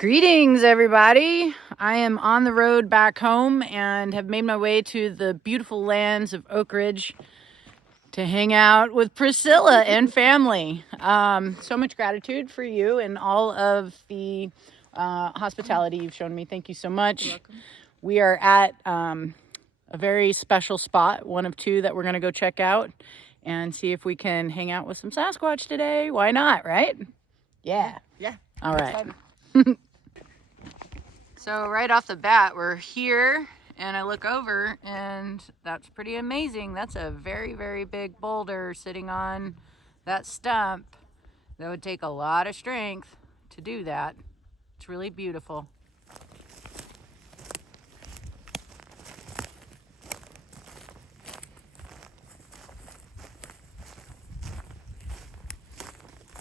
Greetings, everybody. I am on the road back home and have made my way to the beautiful lands of Oak Ridge to hang out with Priscilla and family. So much gratitude for you and all of the hospitality you've shown me. Thank you so much. You're welcome. We are at a very special spot, one of two that we're going to go check out and see if we can hang out with some Sasquatch today. Why not, right? Yeah. Yeah. All right. So right off the bat, we're here and I look over and that's pretty amazing. That's a very, very big boulder sitting on that stump. That would take a lot of strength to do that. It's really beautiful.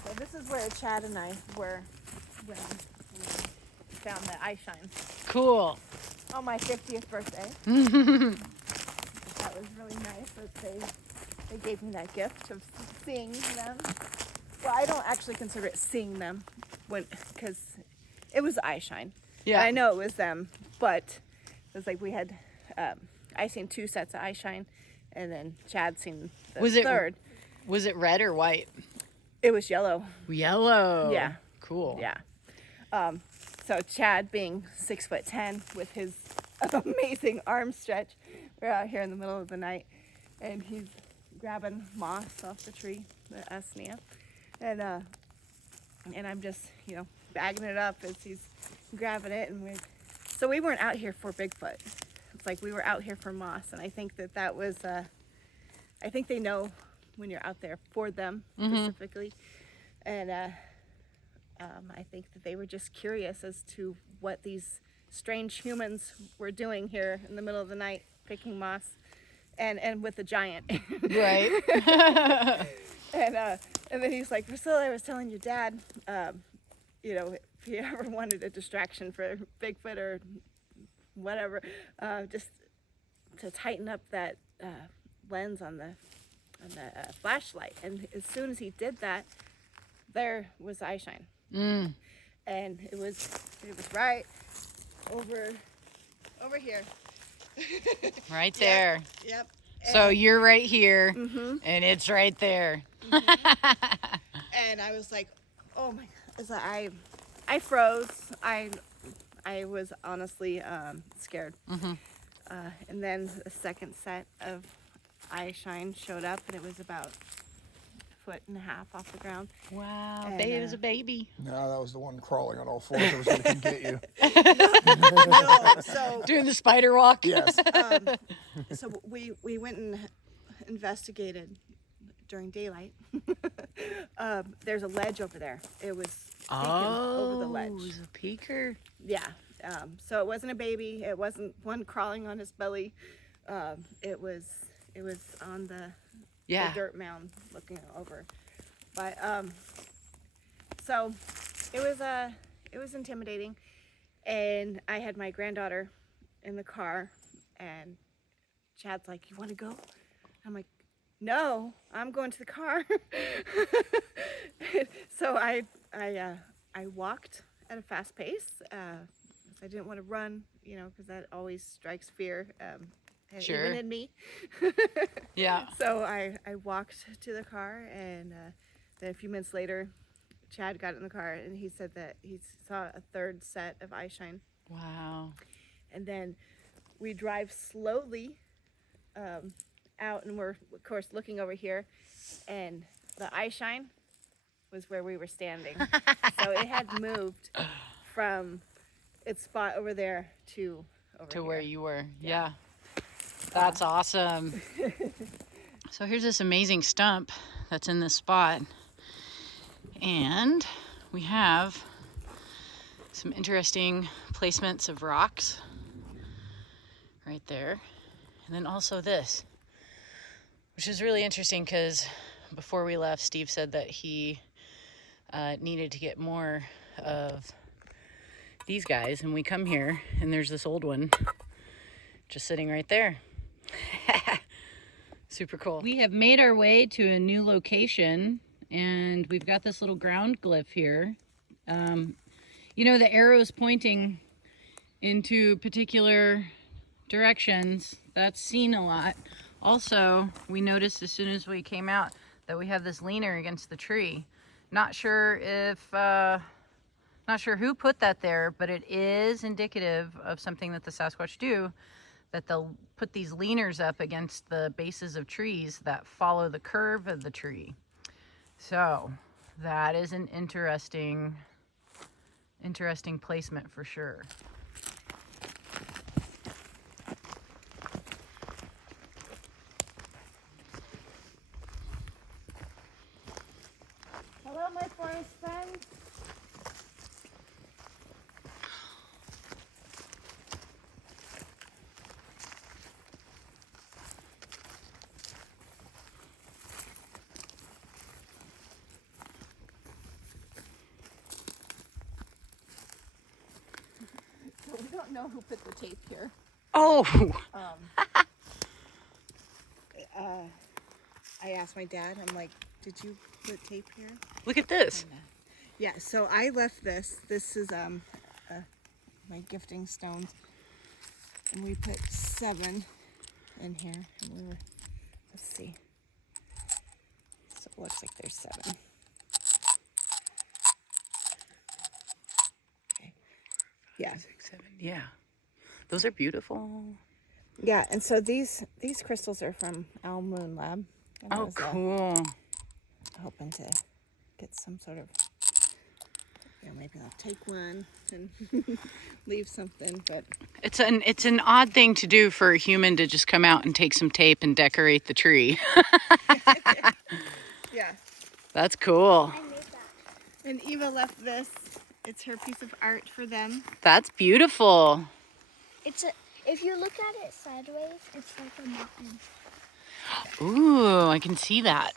So this is where Chad and I were when we found the eye shine Cool. on my 50th birthday. That was really nice that they gave me that gift of seeing them. Well, I don't actually consider it seeing them because it was eye shine. Yeah. And I know it was them, but it was like we had I seen two sets of eye shine, and then Chad seen the third. Was it red or white? It was yellow. Yellow. Yeah. Cool. Yeah. So Chad, being 6'10", with his amazing arm stretch, we're out here in the middle of the night, and he's grabbing moss off the tree, the asnia, and I'm just bagging it up as he's grabbing it, and so we weren't out here for Bigfoot. It's like we were out here for moss, and I think that was I think they know when you're out there for them specifically, and I think that they were just curious as to what these strange humans were doing here in the middle of the night, picking moss, and with the giant. Right. And then he's like, Priscilla, I was telling your dad, if he ever wanted a distraction for Bigfoot or whatever, just to tighten up that lens on the flashlight. And as soon as he did that, there was eye shine. And it was right over here. Right there. Yep. So you're right here, and it's right there. And I was like, oh my God. So I froze. I was honestly scared. And then the second set of eye shine showed up, and it was about 1.5 feet off the ground. Wow, And, baby, it was a baby. No, that was the one crawling on all fours that was going to get you. No, so Doing the spider walk. Yes. so we went and investigated during daylight. There's a ledge over there. It was peeking over the ledge. Oh, it was a peeker. Yeah. So it wasn't a baby. It wasn't one crawling on his belly. It was on the dirt mound looking over. But so it was intimidating, and I had my granddaughter in the car, and Chad's like, "You want to go?" I'm like, "No, I'm going to the car." So I walked at a fast pace. I didn't want to run, because that always strikes fear. Sure. Even in me. Yeah. So I walked to the car, and then a few minutes later, Chad got in the car, and he said that he saw a third set of eye shine. Wow. And then we drive slowly out, and we're, of course, looking over here, and the eye shine was where we were standing. So it had moved from its spot over there to over here. Where you were. Yeah. That's awesome. So here's this amazing stump that's in this spot. And we have some interesting placements of rocks right there. And then also this, which is really interesting because before we left, Steve said that he needed to get more of these guys. And we come here and there's this old one just sitting right there. Super cool. We have made our way to a new location, and we've got this little ground glyph here. you know, the arrows pointing into particular directions, that's seen a lot. Also, we noticed as soon as we came out that we have this leaner against the tree. Not sure if, not sure who put that there, but it is indicative of something that the Sasquatch do, that they'll put these leaners up against the bases of trees that follow the curve of the tree. So that is an interesting placement for sure. Hello, my forest friends. So we don't know who put the tape here. Oh, I asked my dad, I'm like, did you put tape here? look at this. Yeah, so I left this. This is my gifting stones. And we put 7 in here. And we were, let's see. So it looks like there's 7. Okay. Yeah. 6, 7. Yeah. Those are beautiful. Yeah, and so these crystals are from Owl Moon Lab. And I Oh, was, cool. hoping to get some sort of, maybe I'll take one and leave something, but It's an odd thing to do for a human to just come out and take some tape and decorate the tree. yeah. That's cool. I made that. And Eva left this. It's her piece of art for them. That's beautiful. If you look at it sideways, it's like a mountain. Ooh, I can see that.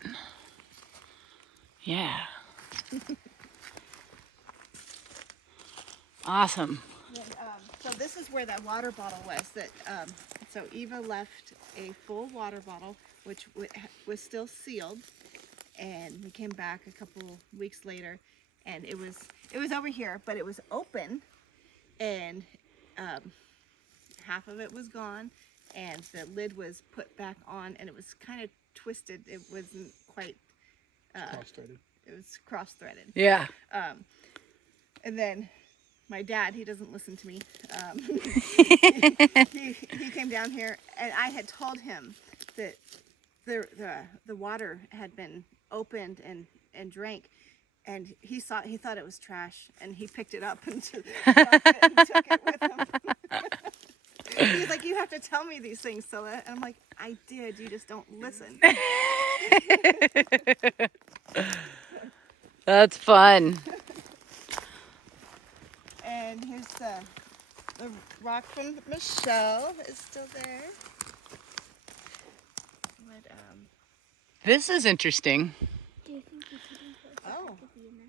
Yeah. Awesome. So this is where that water bottle was. So Eva left a full water bottle, which was still sealed, and we came back a couple weeks later, and it was over here, but it was open, and half of it was gone, and the lid was put back on, and it was kind of twisted. It wasn't quite. Cross-threaded. It was cross-threaded. Yeah. And then my dad, he doesn't listen to me. He came down here, and I had told him that the water had been opened and drank, and he thought it was trash, and he picked it up and took it with him. He's like, you have to tell me these things, Scylla. And I'm like, I did. You just don't listen. That's fun. And here's the rock from Michelle is still there. But, This is interesting, Do you think you could oh, be in there?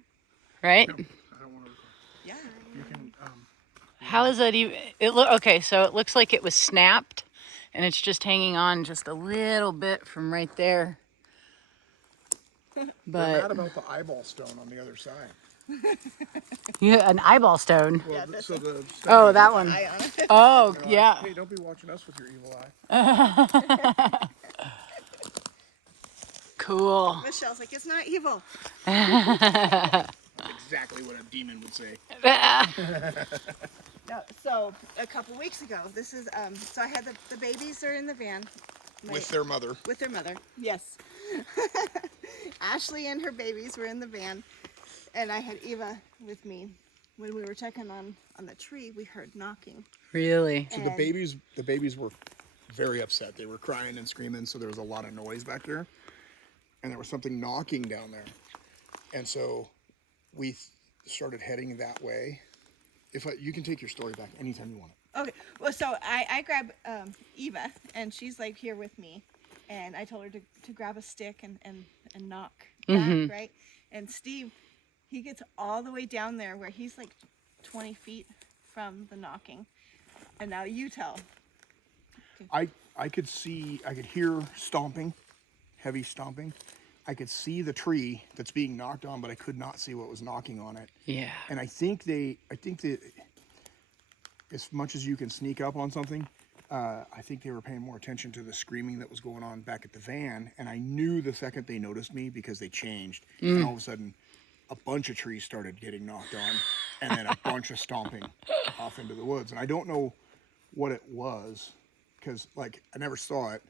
right? No, I don't want to record. yeah. You can, How is that even? Okay, so it looks like it was snapped, and it's just hanging on just a little bit from right there. they're mad But about the eyeball stone on the other side. yeah, an eyeball stone. Well, Yeah, that's so the Oh, that one. Eye on it. Oh, they're like, yeah. hey, don't be watching us with your evil eye. Cool. Michelle's like, it's not evil. Exactly what a demon would say. No, so a couple weeks ago, this is so I had the babies are in the van With their mother. with their mother. Yes. Ashley and her babies were in the van, and I had Eva with me. When we were checking on the tree, we heard knocking. Really? So And- the babies were very upset. They were crying and screaming, so there was a lot of noise back there. And there was something knocking down there. And so we started heading that way. You can take your story back anytime you want it. Okay, well, so I grabbed Eva, and she's like here with me, and I told her to grab a stick and knock back, right? And Steve, he gets all the way down there where he's like 20 feet from the knocking, and now you tell. I could hear stomping, heavy stomping, I could see the tree that's being knocked on, but I could not see what was knocking on it. Yeah. And I think that as much as you can sneak up on something, I think they were paying more attention to the screaming that was going on back at the van. And I knew the second they noticed me because they changed. And all of a sudden, a bunch of trees started getting knocked on, and then a bunch of stomping off into the woods. And I don't know what it was, because like I never saw it.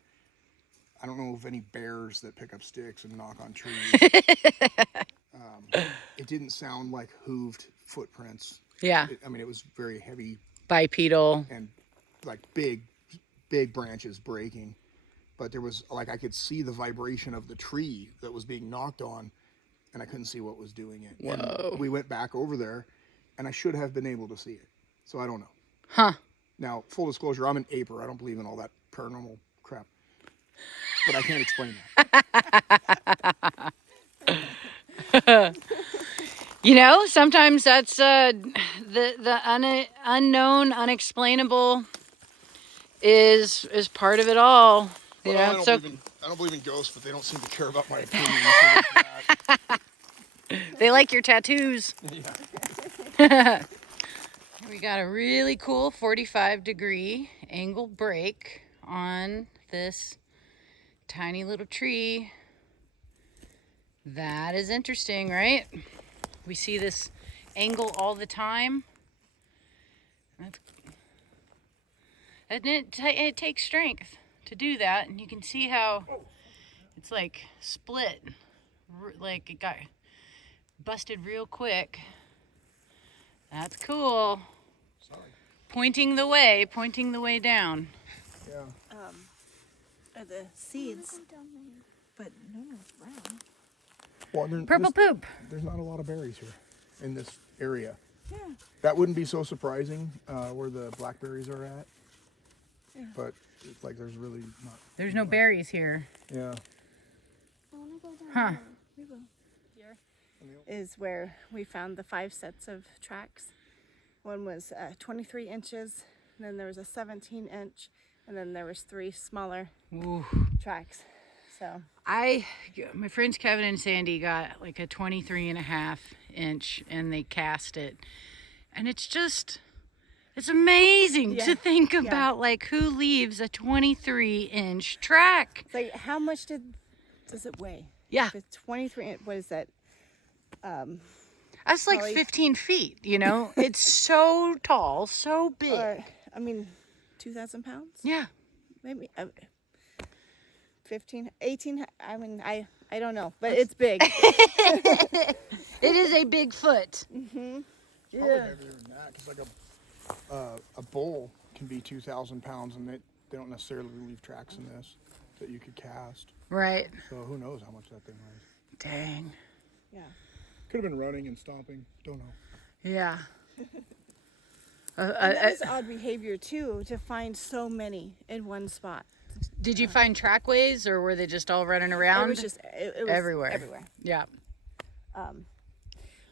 I don't know of any bears that pick up sticks and knock on trees. It didn't sound like hooved footprints. Yeah. I mean, it was very heavy Bipedal. and like big branches breaking. But there was, like, I could see the vibration of the tree that was being knocked on, and I couldn't see what was doing it. Whoa. And we went back over there, and I should have been able to see it. So I don't know. Huh. Now, full disclosure, I'm an aper. I don't believe in all that paranormal crap. But I can't explain that. You know, sometimes that's the unknown, unexplainable is part of it all. You Well, know, I so don't believe in ghosts, but they don't seem to care about my opinion. So they like your tattoos. yeah. We got a really cool 45-degree angle break on this tiny little tree. That is interesting, right? We see this angle all the time. And it takes strength to do that, and you can see how it's like split, like it got busted real quick. That's cool. Sorry. Pointing the way down. Yeah. Are the seeds, but no one's brown. Well, Purple poop. There's not a lot of berries here in this area. Yeah. That wouldn't be so surprising where the blackberries are at. Yeah. But it's like there's really not. There's no berries here. Yeah. I want to go down Huh. there. We will. Here is where we found the 5 sets of tracks. One was 23 inches, and then there was a 17-inch, and then there was 3 smaller Ooh. tracks. So My friends Kevin and Sandy got like a 23.5-inch, and they cast it. And it's amazing to think about, like, who leaves a 23-inch track. it's like, how much does it weigh? Yeah. If it's 23, what is that? That's like Probably- 15 feet, you know? It's so tall, so big. Or, 2,000 pounds? Yeah. Maybe 15, 18. I mean, I don't know, but it's big. It is a Bigfoot. Probably heavier than that, because like a bull can be 2,000 pounds, and they don't necessarily leave tracks in this that you could cast. Right. So who knows how much that thing weighs? Dang. Yeah. Could have been running and stomping. Don't know. Yeah. That was odd behavior too, to find so many in one spot. Did you find trackways, or were they just all running around? It was just it was Everywhere. Everywhere. Yeah.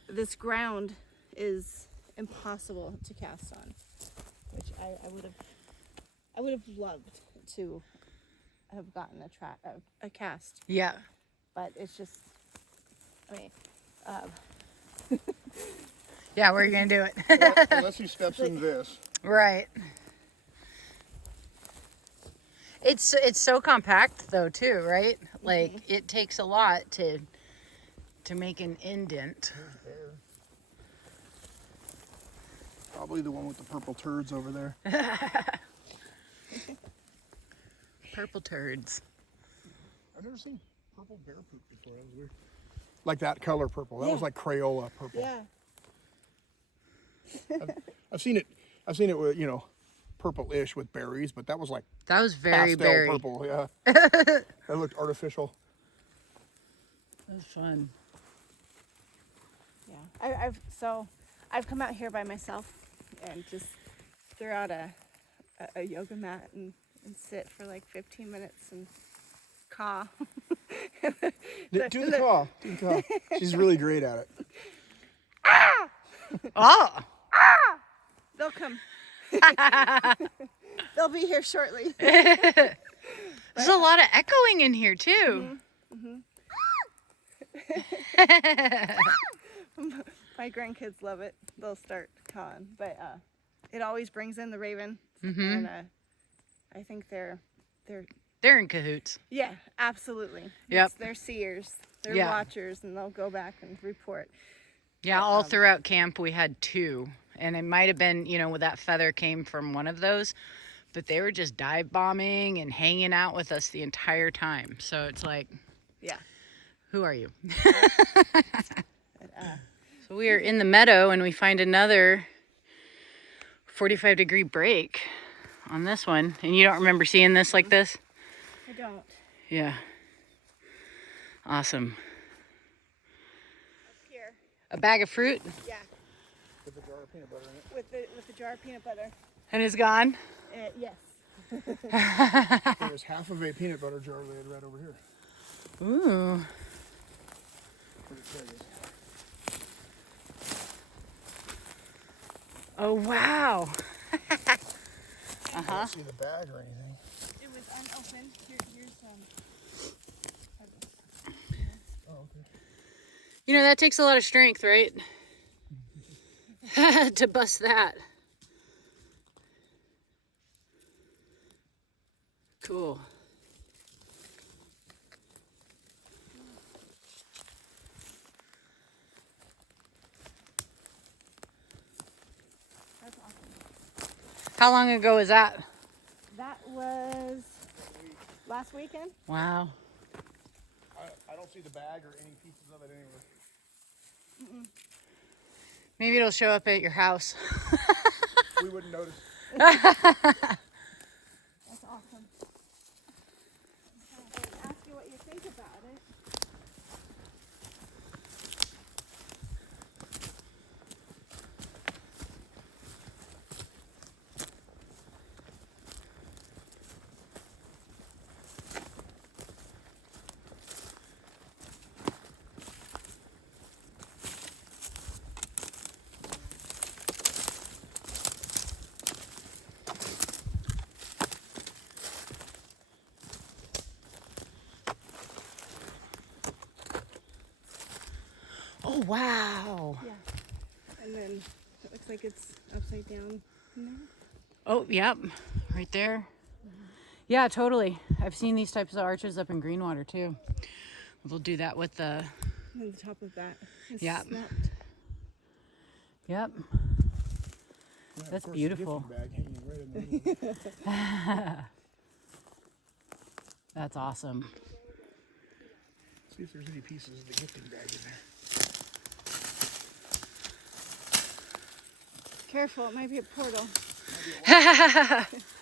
This ground is impossible to cast on, which I would have loved to have gotten a cast, Yeah. but it's just, I mean, Yeah, where are you going to do it? Unless he steps in this. Right. It's so compact though too, right? Like it takes a lot to make an indent. Probably the one with the purple turds over there. Purple turds. I've never seen purple bear poop before. That was weird. Like that color purple. That was like Crayola purple. yeah. I've seen it with, purple-ish with berries, but that was like That was very pastel berry. purple. Yeah. That looked artificial. That was fun. Yeah. I've come out here by myself and just threw out a yoga mat and sit for like 15 minutes and caw. Do the caw. Do the caw. She's really great at it. Oh. They'll come. They'll be here shortly. There's a lot of echoing in here too. My grandkids love it. They'll start cawing, but it always brings in the raven, Mm-hmm. and I think they're They're in cahoots. yeah, absolutely. Yep. They're seers, they're Yeah. watchers, and they'll go back and report. Yeah, But, all throughout camp we had 2. And it might have been, that feather came from one of those. But they were just dive bombing and hanging out with us the entire time. So it's like, yeah. who are you? But, So we are in the meadow and we find another 45-degree break on this one. And you don't remember seeing this like this? I don't. Yeah. Awesome. Up here. A bag of fruit Yeah. With the jar of peanut butter in it. With the jar of peanut butter. and it's gone. Yes. There's half of a peanut butter jar laid right over here. Ooh. There it is. Oh, wow. I don't see the bag or anything. It was unopened. Here's Oh, okay. That takes a lot of strength, right? To bust that. Cool. That's awesome. How long ago was that? That was last weekend. Wow. I don't see the bag or any pieces of it anywhere. Maybe it'll show up at your house. We wouldn't notice. That's awesome. I'll ask you what you think about it. Oh, wow. Yeah. And then it looks like it's upside down in there. Oh, yep. Right there. Yeah, totally. I've seen these types of arches up in Greenwater, too. They'll do that with the... And the top of that is Yeah. snapped. Yep. Yeah, of That's course, beautiful. The gifting bag hanging right in the middle. That's awesome. See if there's any pieces of the gifting bag in there. Careful, it might be a portal.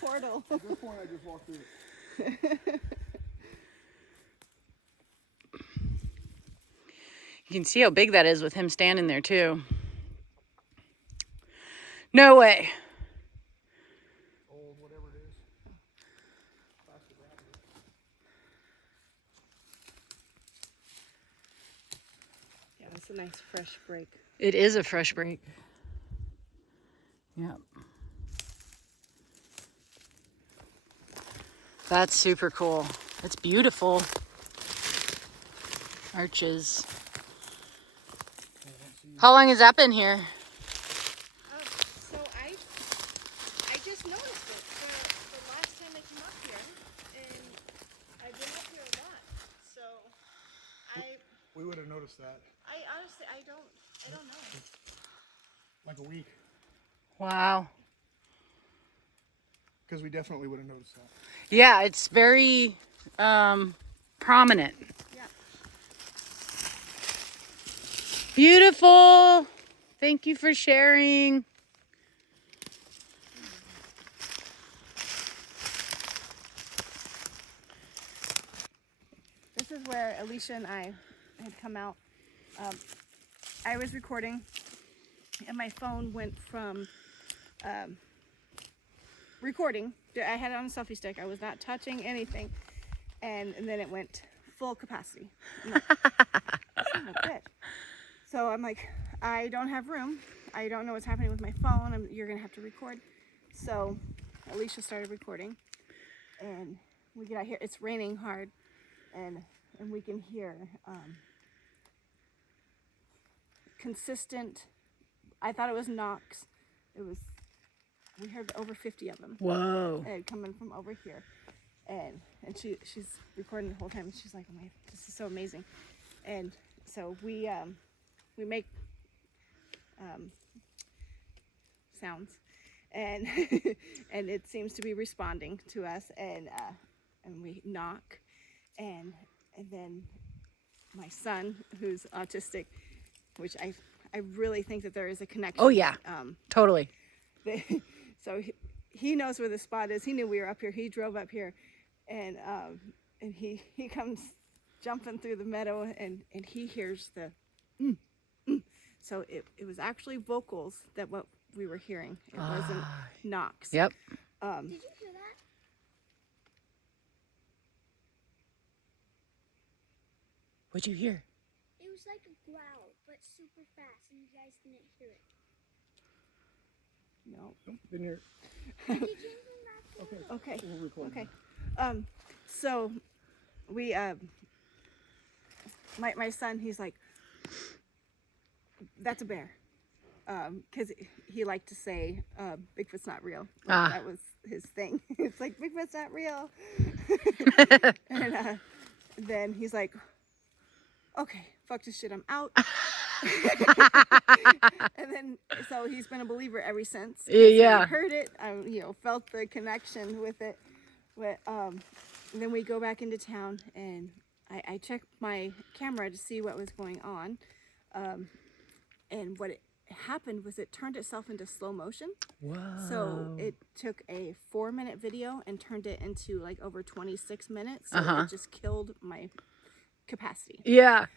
Portal. At this point, I just walked through it. You can see how big that is with him standing there, too. No way. Old, whatever it is. Plastic wrap it. Yeah, it's a nice fresh break. It is a fresh break. Yep. That's super cool. It's beautiful. Arches. How long has that been here? So I just noticed it the last time I came up here, and I've been up here a lot. So We would have noticed that. I honestly I don't know. Like a week. Wow. Because we definitely would have noticed that. Yeah, it's very prominent. Yeah. Beautiful. Thank you for sharing. This is where Alicia and I had come out. I was recording, and my phone went from recording. I had it on a selfie stick. I was not touching anything, and then it went full capacity. I'm like, that's not good. So I'm like, I don't have room. I don't know what's happening with my phone. You're gonna have to record. So Alicia started recording, and we get out here. It's raining hard, and we can hear consistent. I thought it was knocks. We heard over 50 of them. Whoa. Coming from over here. And she's recording the whole time. She's like, oh my, this is so amazing. And so we make sounds, and and it seems to be responding to us, and we knock, and then my son, who's autistic, which I really think that there is a connection. Oh yeah, totally. So he knows where the spot is. He knew we were up here. He drove up here, and he comes jumping through the meadow, and he hears the so it was actually vocals that what we were hearing. It wasn't knocks. Yep. Did you hear that? What'd you hear? It was like a growl, but super fast, and you guys didn't hear it. No. Didn't hear. Did you hear that? Okay. We'll record Okay. So we my son, he's like, that's a bear. Because he liked to say Bigfoot's not real. Like, that was his thing. It's like, Bigfoot's not real. And then he's like, okay, fuck this shit, I'm out. And then, so he's been a believer ever since. Yeah. So he heard it, felt the connection with it. But, and then we go back into town, and I checked my camera to see what was going on. And what it happened was it turned itself into slow motion. Whoa. So it took a 4-minute video and turned it into like over 26 minutes. So it just killed my capacity. Yeah.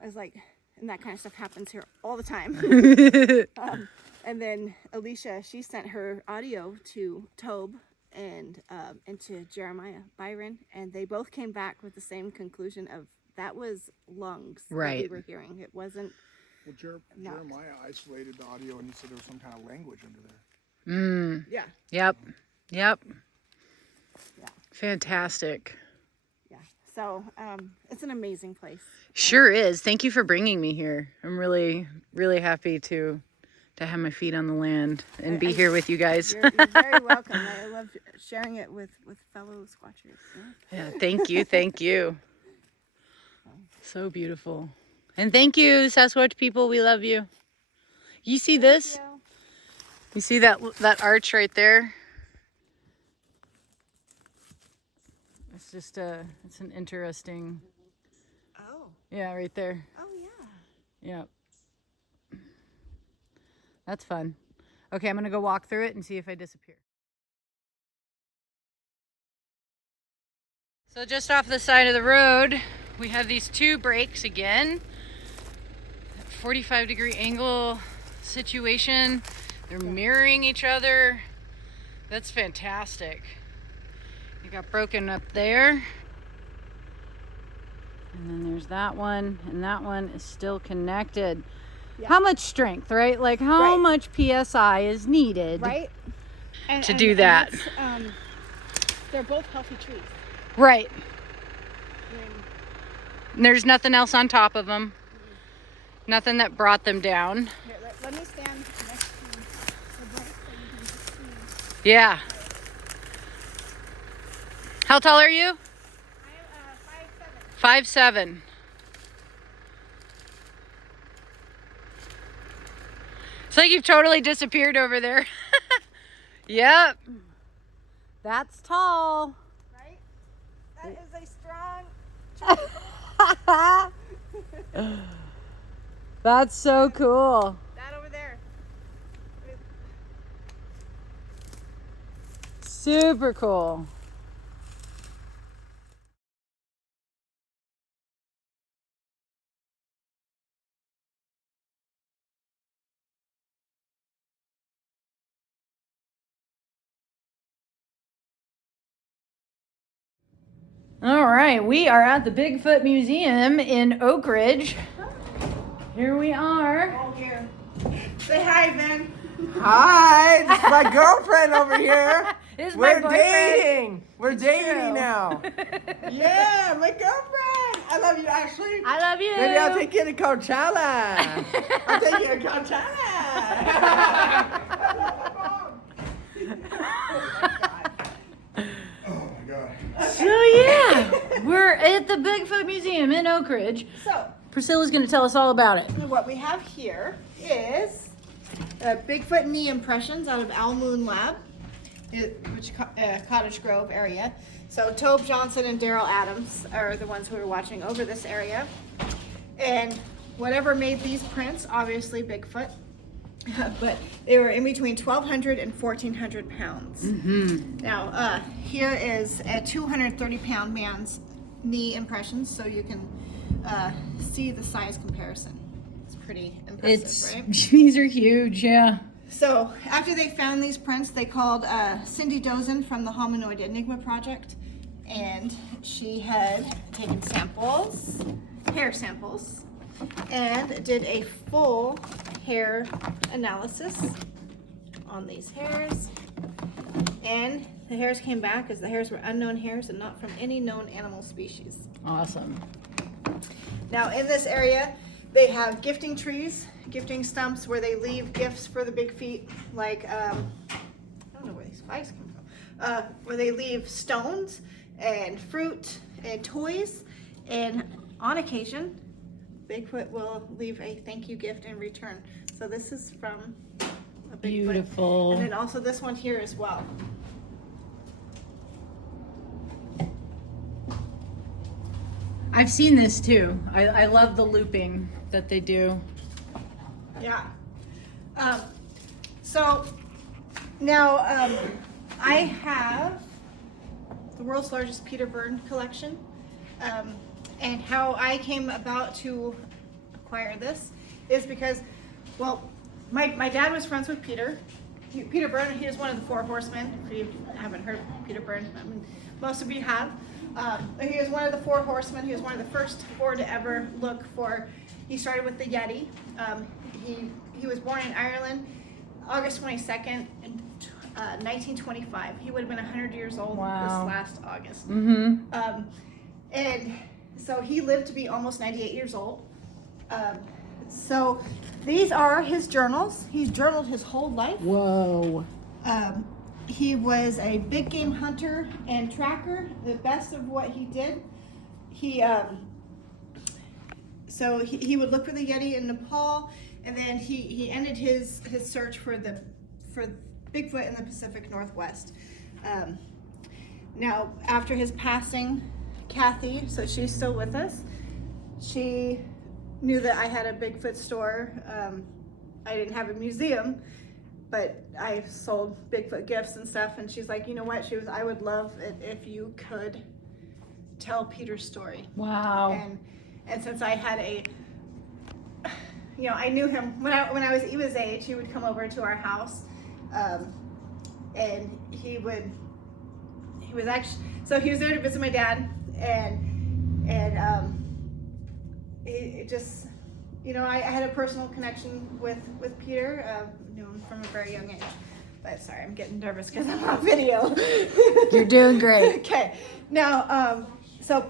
I was like, and that kind of stuff happens here all the time. And then Alicia, she sent her audio to Tobe and to Jeremiah Byron, and they both came back with the same conclusion of that was lungs that we were hearing. It wasn't. Well, Jeremiah isolated the audio, and he said there was some kind of language under there. Yeah. Yep. Yeah. Fantastic. Yeah. So it's an amazing place. Sure is. Thank you for bringing me here. I'm really, really happy to have my feet on the land and be here with you guys. You're very welcome. I love sharing it with fellow Squatchers. Yeah, thank you. Thank you. So beautiful. And thank you, Sasquatch people. We love you. You see this? You see that arch right there? It's just it's an interesting. Oh. Yeah, right there. Oh yeah. Yep. That's fun. Okay, I'm gonna go walk through it and see if I disappear. So just off the side of the road, we have these two breaks again. 45-degree angle situation. They're mirroring each other. That's fantastic. You got broken up there. And then there's that one, and that one is still connected. Yeah. How much strength, right? Like how much PSI is needed to do that? They're both healthy trees. Right. And there's nothing else on top of them. Nothing that brought them down. Here, let me stand next to the break so you can just see. Yeah. How tall are you? I am 5'7". 5'7". It's like you've totally disappeared over there. Yep. That's tall. Right? That is a strong tree. That's so cool. That over there. Super cool. All right, we are at the Bigfoot Museum in Oak Ridge. Here we are. Oh, here. Say hi, Ben. Hi, this is my girlfriend over here. We're dating. We're dating now. Yeah, my girlfriend. I love you, Ashley. I love you. Maybe I'll take you to Coachella. I'll take you to Coachella. Oh my god. So yeah, we're at the Bigfoot Museum in Oak Ridge. So, Priscilla's going to tell us all about it. what we have here is Bigfoot knee impressions out of Owl Moon Lab, Cottage Grove area. So Tobe Johnson and Daryl Adams are the ones who are watching over this area. And whatever made these prints, obviously Bigfoot, but they were in between 1,200 and 1,400 pounds. Now, here is a 230-pound man's knee impressions, so you can see the size comparison. It's pretty impressive, right? These are huge, yeah. So after they found these prints, they called Cindy Dozen from the Hominoid Enigma Project, and she had taken samples, hair samples, and did a full hair analysis on these hairs. And the hairs came back as the hairs were unknown hairs and not from any known animal species. Awesome. Now in this area, they have gifting trees, gifting stumps where they leave gifts for the big feet, like, I don't know where these spikes come from, where they leave stones and fruit and toys, and on occasion, Bigfoot will leave a thank you gift in return. So this is from a Bigfoot. Beautiful. And then also this one here as well. I've seen this too. I love the looping that they do. Yeah. So now I have the world's largest Peter Byrne collection. And how I came about to acquire this is because, well, my dad was friends with Peter. Peter Byrne, he was one of the four horsemen. If you haven't heard of Peter Byrne, I mean, most of you have. He was one of the four horsemen. He was one of the first four to ever look for, he started with the Yeti. He was born in Ireland, August 22nd, in 1925. He would have been 100 years old this last August. And so he lived to be almost 98 years old. So these are his journals. He's journaled his whole life. Whoa. He was a big game hunter and tracker. The best of what he did, he would look for the Yeti in Nepal, and then he ended his search for Bigfoot in the Pacific Northwest. Now after his passing, Kathy, so she's still with us, she knew that I had a Bigfoot store. I didn't have a museum, but I sold Bigfoot gifts and stuff, and she's like, you know what, I would love it if you could tell Peter's story. Wow. And since I had I knew him when I was Eva's age, he would come over to our house, and he was there to visit my dad, and it just, I had a personal connection with Peter, knew him from a very young age. But sorry, I'm getting nervous because I'm on video. You're doing great. Okay, now, so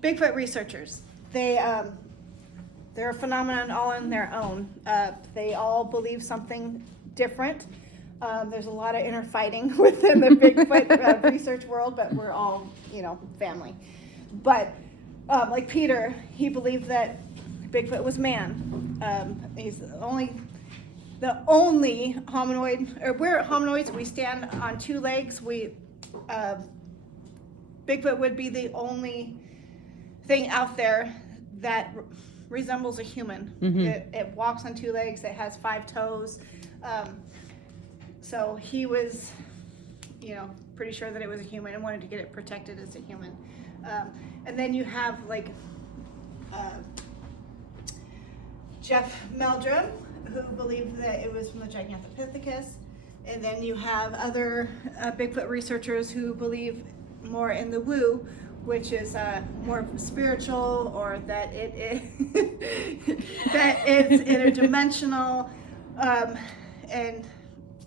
Bigfoot researchers, they're a phenomenon all on their own. They all believe something different. There's a lot of inner fighting within the Bigfoot research world, but we're all, family. But like Peter, he believed that Bigfoot was man. He's the only hominoid, or we're hominoids. We stand on two legs. Bigfoot would be the only thing out there that resembles a human. It walks on two legs. It has 5 toes. So he was, pretty sure that it was a human and wanted to get it protected as a human. And then you have Jeff Meldrum, who believed that it was from the Gigantopithecus. And then you have other Bigfoot researchers who believe more in the woo, which is more spiritual, or that it is that it's interdimensional, and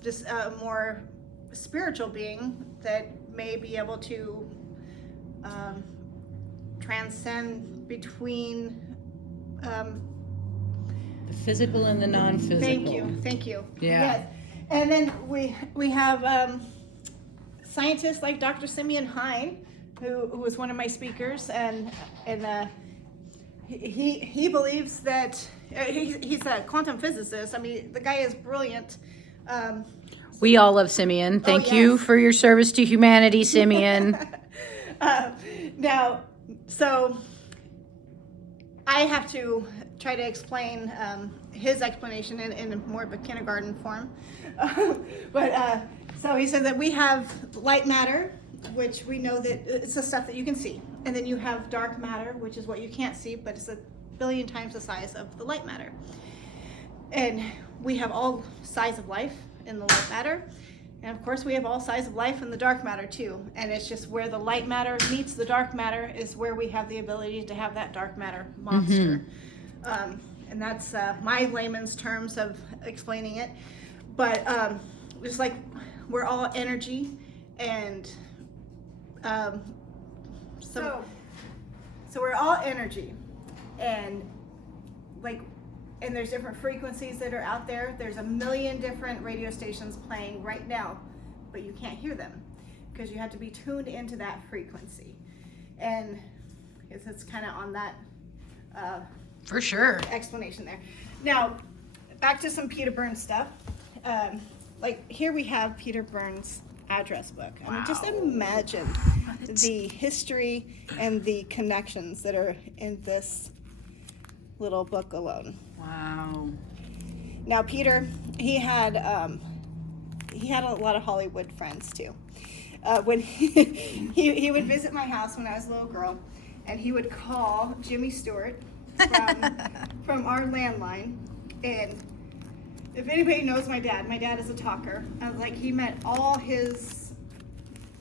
just a more spiritual being that may be able to transcend between. The physical and the non-physical. Thank you. Yeah. Yes. And then we have scientists like Dr. Simeon Hine, who was one of my speakers, and he believes that he's a quantum physicist. I mean, the guy is brilliant. We all love Simeon. Thank you yes. for your service to humanity, Simeon. Now, so I have to try to explain his explanation in more of a kindergarten form. So he said that we have light matter, which we know that it's the stuff that you can see. And then you have dark matter, which is what you can't see, but it's 1 billion times the size of the light matter. And we have all size of life in the light matter. And of course we have all size of life in the dark matter too. And it's just where the light matter meets the dark matter is where we have the ability to have that dark matter monster. And that's my layman's terms of explaining it. But it's like we're all energy, and so we're all energy, and and there's different frequencies that are out there. There's 1 million different radio stations playing right now, but you can't hear them because you have to be tuned into that frequency. And it's kind of on that For sure. explanation there. Now, back to some Peter Burns stuff. Like here we have Peter Burns' address book. I mean, just imagine the history and the connections that are in this little book alone. Wow. Now, Peter, he had a lot of Hollywood friends too. When he would visit my house when I was a little girl, and he would call Jimmy Stewart from our landline. And if anybody knows my dad is a talker. Like he met all his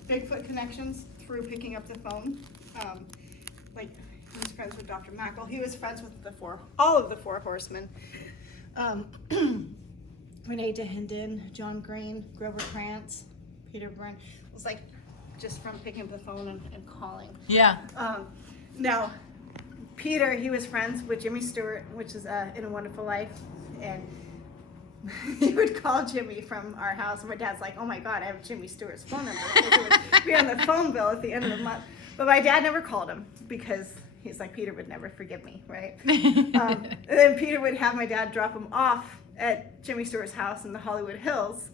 Bigfoot connections through picking up the phone. Like he was friends with Dr. Mackel. He was friends with all of the four horsemen. Renee DeHinden, John Green, Grover Krantz, Peter Byrne. It was like just from picking up the phone and calling. Yeah. Now, Peter, he was friends with Jimmy Stewart, which is In a Wonderful Life, and he would call Jimmy from our house, and my dad's like, oh my God, I have Jimmy Stewart's phone number. It would be on the phone bill at the end of the month. But my dad never called him because he's like, Peter would never forgive me, right? And then Peter would have my dad drop him off at Jimmy Stewart's house in the Hollywood Hills.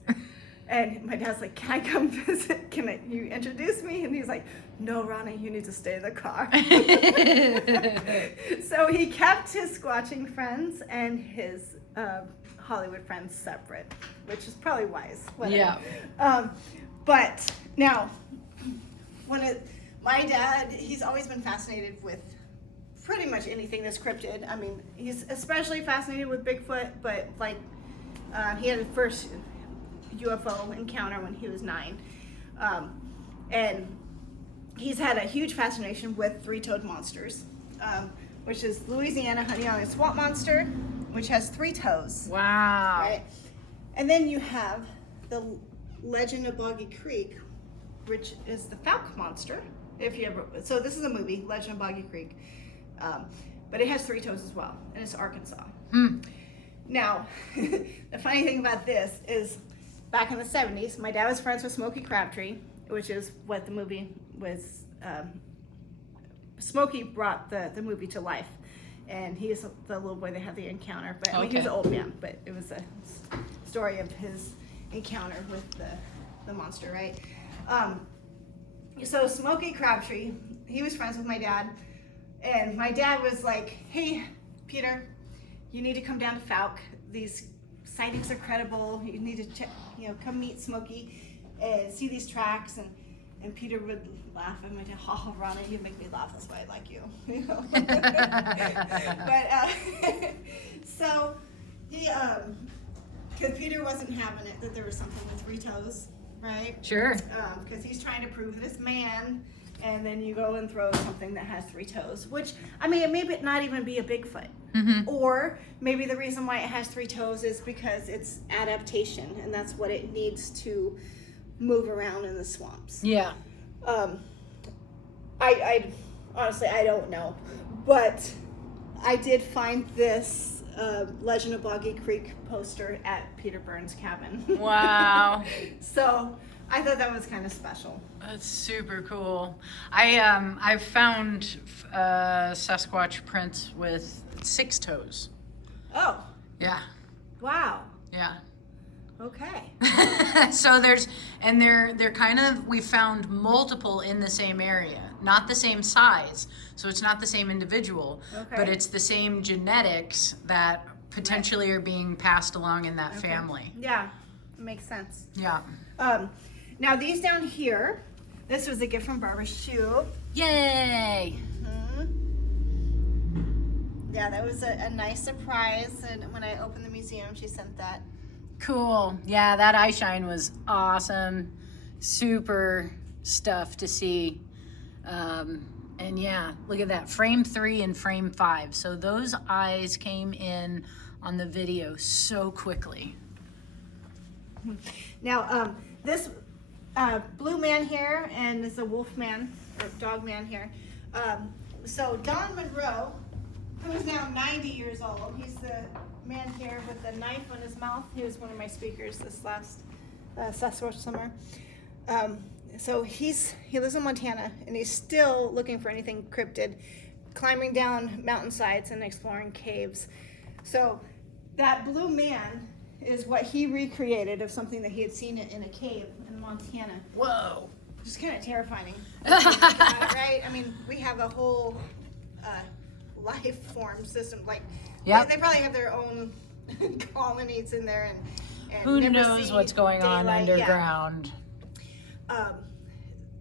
And my dad's like, can I come visit? Can you introduce me? And he's like, no, Ronnie, you need to stay in the car. So he kept his squatching friends and his Hollywood friends separate, which is probably wise. Whatever. Yeah. But now, my dad, he's always been fascinated with pretty much anything that's cryptid. I mean, he's especially fascinated with Bigfoot, but like he had his first UFO encounter when he was 9. And he's had a huge fascination with three-toed monsters, which is Louisiana Honey Island Swamp Monster, which has 3 toes. Wow. Right? And then you have the Legend of Boggy Creek, which is the Falk Monster. So this is a movie, Legend of Boggy Creek, but it has 3 toes as well, and it's Arkansas. Now, the funny thing about this is, back in the 70s, my dad was friends with Smokey Crabtree, which is what the movie was. Smokey brought the movie to life, and he is the little boy that had the encounter. But I mean, he was an old man, but it was a story of his encounter with the monster, right? So Smokey Crabtree, he was friends with my dad, and my dad was like, hey, Peter, you need to come down to Falk. These sightings are credible. You need to check, come meet Smokey and see these tracks. And Peter would laugh, and my dad, oh, Ronna, you make me laugh. That's why I like you. But so he, because Peter wasn't having it that there was something with 3 toes, right? Sure. Because he's trying to prove that it's man, and then you go and throw something that has 3 toes, which, I mean, it may not even be a Bigfoot. Or maybe the reason why it has 3 toes is because it's adaptation, and that's what it needs to move around in the swamps. Yeah. I honestly, I don't know. But I did find this Legend of Boggy Creek poster at Peter Burns' cabin. Wow. So I thought that was kind of special. That's super cool. I've found Sasquatch prints with 6 toes. Oh, Yeah. wow. Yeah. Okay. So they're kind of, we found multiple in the same area, not the same size, so it's not the same individual, Okay. but it's the same genetics that potentially are being passed along in that family. Yeah, makes sense. Yeah. Now these down here, this was a gift from Barbara Shue. Yay. Yeah, that was a nice surprise, and when I opened the museum, she sent that. Cool. Yeah, that eye shine was awesome. Super stuff to see. And yeah, look at that. Frame 3 and frame 5. So those eyes came in on the video so quickly. Now, this blue man here, and this is a wolf man, or dog man here. So Don Monroe, who's now 90 years old, he's the man here with the knife on his mouth. He was one of my speakers this last Sasquatch summer. So he lives in Montana, and he's still looking for anything cryptid, climbing down mountainsides and exploring caves. So that blue man is what he recreated of something that he had seen in a cave in Montana. Whoa. Just kind of terrifying. Right? I mean, we have a whole life form system. Like, Yep. they probably have their own colonies in there, and Who never knows see what's going on daylight. Yeah. underground?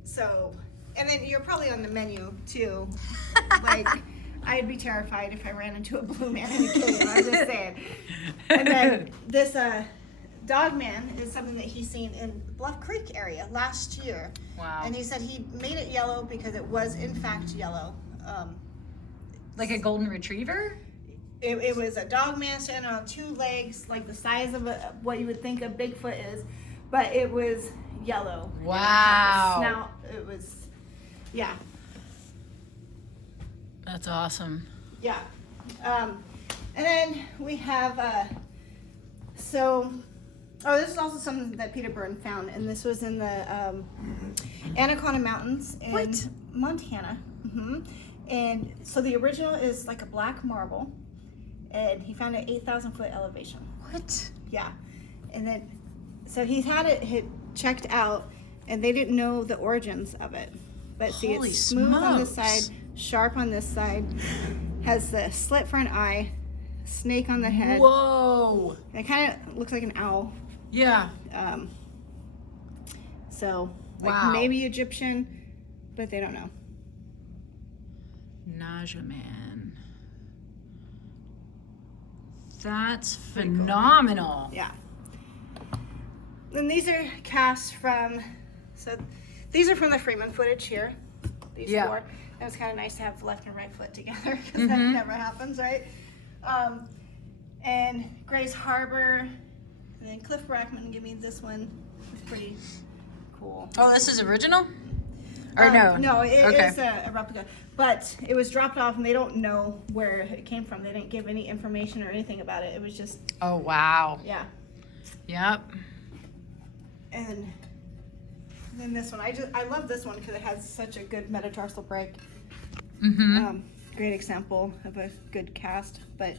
So, and then you're probably on the menu too. Like, I'd be terrified if I ran into a blue man in a cave. I'm just saying. And then this dog man is something that he's seen in Bluff Creek area last year. Wow. And he said he made it yellow because it was in fact yellow. Like a golden retriever? It was a dog man standing on 2 legs, like the size of what you would think a Bigfoot is, but it was yellow. Wow. Snout. It was, yeah. That's awesome. Yeah. And then we have, this is also something that Peter Byrne found, and this was in the Anaconda Mountains in Montana. And so the original is like a black marble, and he found it at 8,000 foot elevation. What? Yeah. And then, so he's had it checked out, and they didn't know the origins of it. But see, Holy it's smooth on this smokes. side, sharp on this side, has the slit for an eye, snake on the head. Whoa. And it kind of looks like an owl. Yeah. So, like Wow. maybe Egyptian, but they don't know. Nausea Man. That's phenomenal. Yeah. And these are casts from, so these are from the Freeman footage here. These Yeah. 4. It was kind of nice to have left and right foot together because that never happens, right? And Grace Harbor, and then Cliff Brackman gave me this one. It's pretty cool. Oh, this is original? Or no? No, it Okay. is a replica. But it was dropped off, and they don't know where it came from. They didn't give any information or anything about it. It was just, Oh, wow. yeah. Yep. And then this one, I love this one because it has such a good metatarsal break. Great example of a good cast, but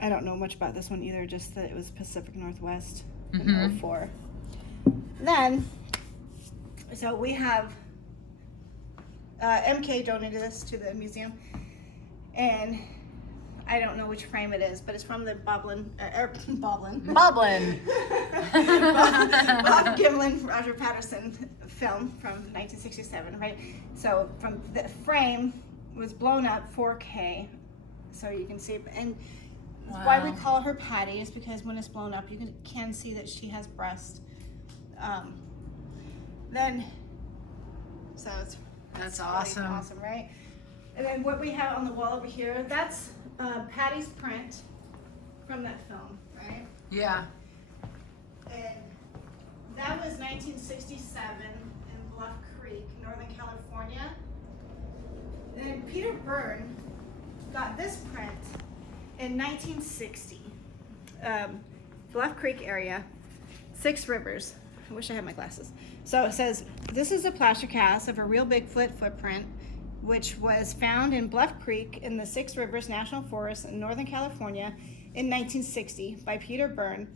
I don't know much about this one either, just that it was Pacific Northwest in 04. Then, so we have MK donated this to the museum, and I don't know which frame it is, but it's from the Boblin. Boblin. Bob Gimlin, Roger Patterson film from 1967, right? So from the frame was blown up 4K, so you can see, and why we call her Patty is because when it's blown up, you can see that she has breast. Then, so That's really awesome. awesome, right? And then what we have on the wall over here, that's Patty's print from that film, right? Yeah. And that was 1967 in Bluff Creek, Northern California. And then Peter Byrne got this print in 1960. Bluff Creek area, 6 Rivers. I wish I had my glasses. So it says, this is a plaster cast of a real Bigfoot footprint, which was found in Bluff Creek in the 6 Rivers National Forest in Northern California in 1960 by Peter Byrne.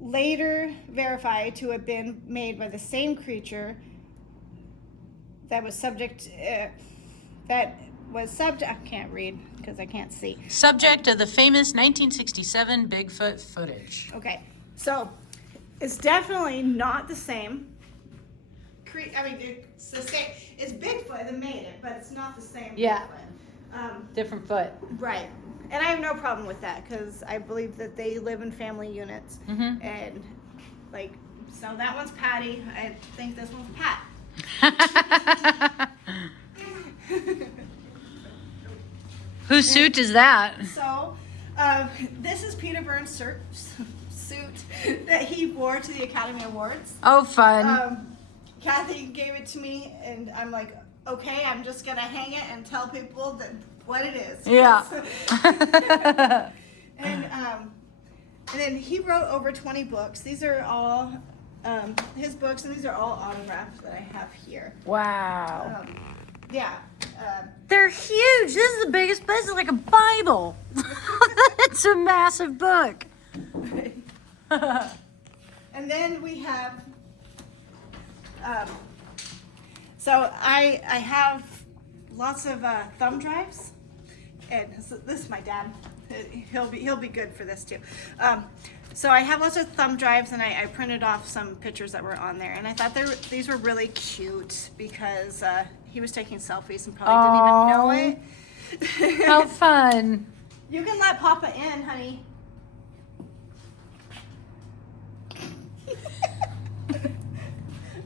Later verified to have been made by the same creature that was subject, I can't read because I can't see. Subject of the famous 1967 Bigfoot footage. Okay, so it's definitely not the same. It's the same. It's Bigfoot that made it, but it's not the same. Yeah. Bigfoot. Different foot. Right. And I have no problem with that because I believe that they live in family units. Mhm. And, like, so that one's Patty. I think this one's Pat. Whose suit is that? So, this is Peter Byrne's suit that he wore to the Academy Awards. Oh, fun. Kathy gave it to me, and I'm like, okay, I'm just gonna hang it and tell people that what it is. Yeah. And then he wrote over 20 books. These are all his books, and these are all autographs that I have here. Wow. Yeah. They're huge. This is the biggest, this is like a Bible. It's a massive book. And then we have, so I have lots of thumb drives, and this is my dad. He'll be good for this too. So I have lots of thumb drives, and I printed off some pictures that were on there, and I thought these were really cute because he was taking selfies and probably didn't even know it. How fun. You can let Papa in, honey.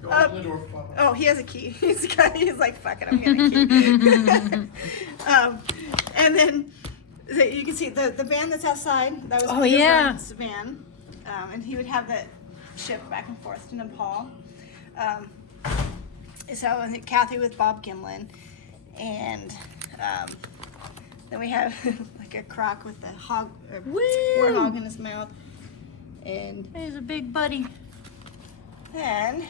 Go open the door for Papa. Oh, he has a key. He's like, fuck it, I'm getting a key. And then you can see the van that's outside. That was Peter Byrne's van. And he would have that shipped back and forth to Nepal. So Kathy with Bob Gimlin. And then we have like a croc with the hog, or warthog in his mouth. And He's a big buddy. then,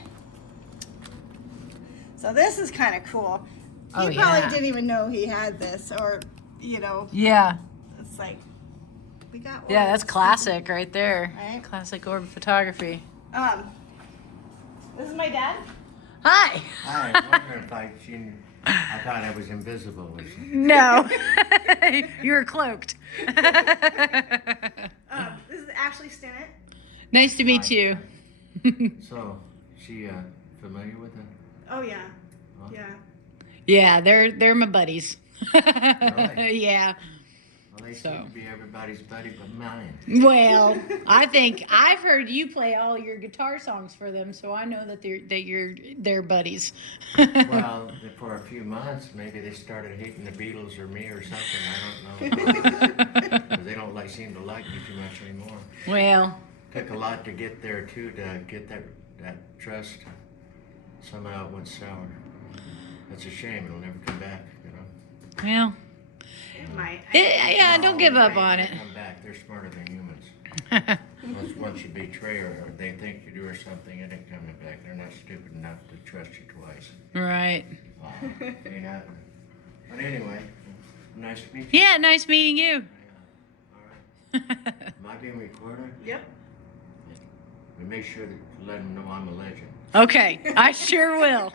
so this is kind of cool. Oh, He probably yeah. didn't even know he had this, or, Yeah. it's like, we got one. Yeah, that's classic right there. Right? Classic orb photography. This is my dad. Hi. I was wondering if I thought I was invisible or something. No. You were cloaked. This is Ashley Stinnett. Nice to meet you. So, she familiar with it? Oh, yeah. Huh? Yeah. Yeah, they're my buddies. Really? Yeah. Well, they So. seem to be everybody's buddy but mine. Well, I think I've heard you play all your guitar songs for them, so I know that you're their buddies. Well, for a few months, maybe they started hating the Beatles or me or something. I don't know. 'Cause they don't seem to like me too much anymore. Well, Took a lot to get there too, to get that trust. Somehow it went sour. That's a shame. It'll never come back. well, It might. yeah, don't give up on it. They come back. They're smarter than humans. Once you betray or they think you do or something, it ain't coming back. They're not stupid enough to trust you twice. Right. Ain't happening. But anyway, nice to meet you. Yeah, nice meeting you. All right. Am I being recorded? Yep. We make sure to let them know I'm a legend. Okay, I sure will.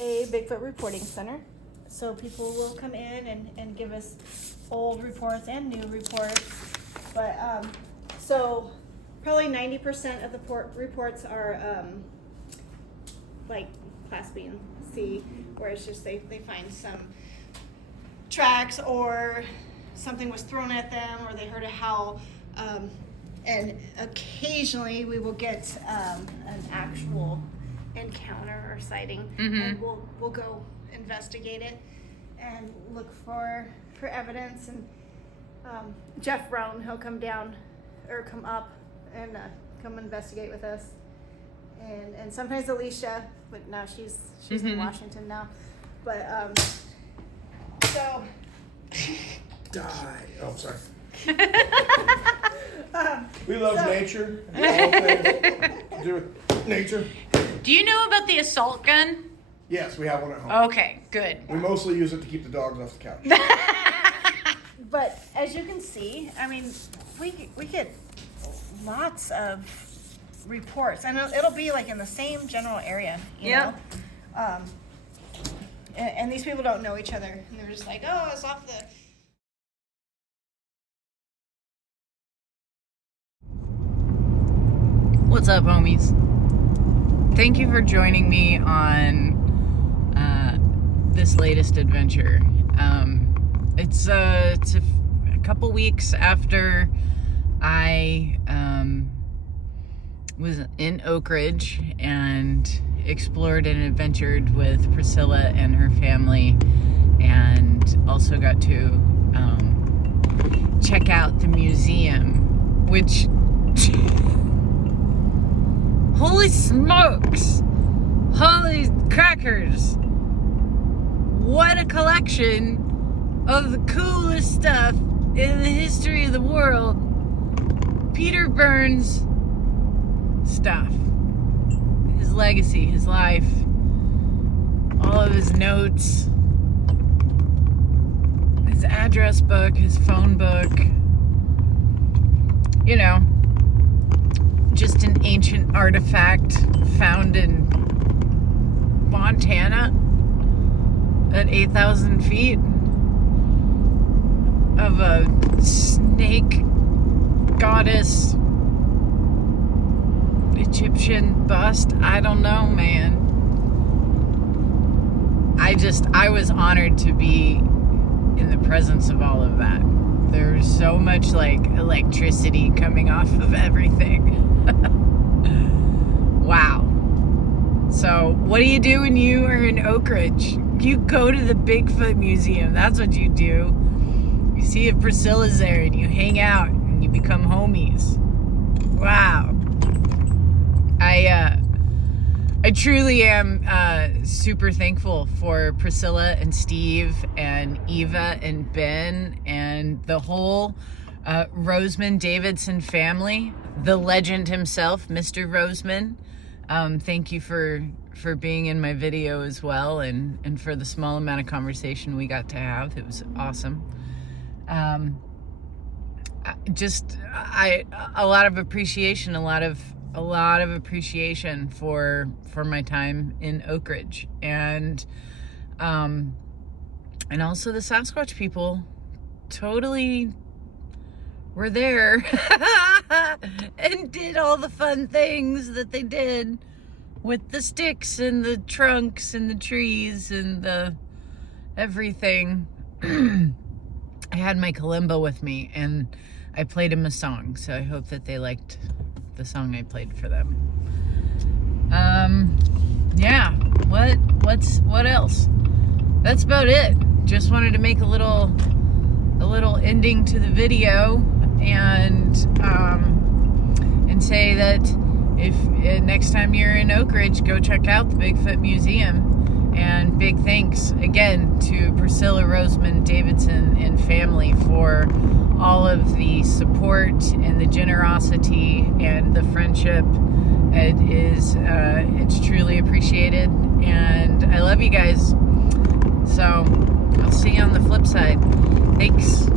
A Bigfoot reporting center. So people will come in and give us old reports and new reports. But so probably 90% of the reports are like Class B and C, where it's just they find some tracks or something was thrown at them or they heard a howl. And occasionally we will get an actual encounter or sighting, and we'll go investigate it and look for evidence. And Jeff Brown, he'll come down or come up and come investigate with us. And sometimes Alicia, but now she's in Washington now. But so Die. Oh, sorry. We love nature. All things to do with nature. Do you know about the assault gun? Yes, we have one at home. Okay, good. We mostly use it to keep the dogs off the couch. But as you can see, I mean, we get lots of reports, and it'll be like in the same general area, you know. And these people don't know each other, and they're just like, oh, it's off the. What's up, homies? Thank you for joining me on this latest adventure. It's a couple weeks after I was in Oak Ridge and explored and adventured with Priscilla and her family, and also got to check out the museum, which holy smokes, holy crackers, what a collection of the coolest stuff in the history of the world. Peter Burns stuff, his legacy, his life, all of his notes, his address book, his phone book, you know, just an ancient artifact found in Montana at 8,000 feet of a snake goddess Egyptian bust. I don't know, man. I was honored to be in the presence of all of that. There's so much like electricity coming off of everything. Wow. So what do you do when you are in Oak Ridge? You go to the Bigfoot Museum. That's what you do. You see if Priscilla's there and you hang out and you become homies. Wow. I truly am super thankful for Priscilla and Steve and Eva and Ben and the whole Roseman Davidson family, the legend himself, Mr. Roseman. Thank you for being in my video as well, and for the small amount of conversation we got to have. It was awesome. A lot of appreciation, a lot of appreciation for my time in Oak Ridge, and also the Sasquatch people totally were there and did all the fun things that they did with the sticks and the trunks and the trees and the everything. I had my kalimba with me and I played them a song, so I hope that they liked the song I played for them. Yeah, what else? That's about it. Just wanted to make a little ending to the video, and say that if next time you're in Oak Ridge, go check out the Bigfoot Museum. And big thanks again to Priscilla Roseman Davidson and family for all of the support and the generosity and the friendship. It's truly appreciated, and I love you guys. So I'll see you on the flip side. Thanks.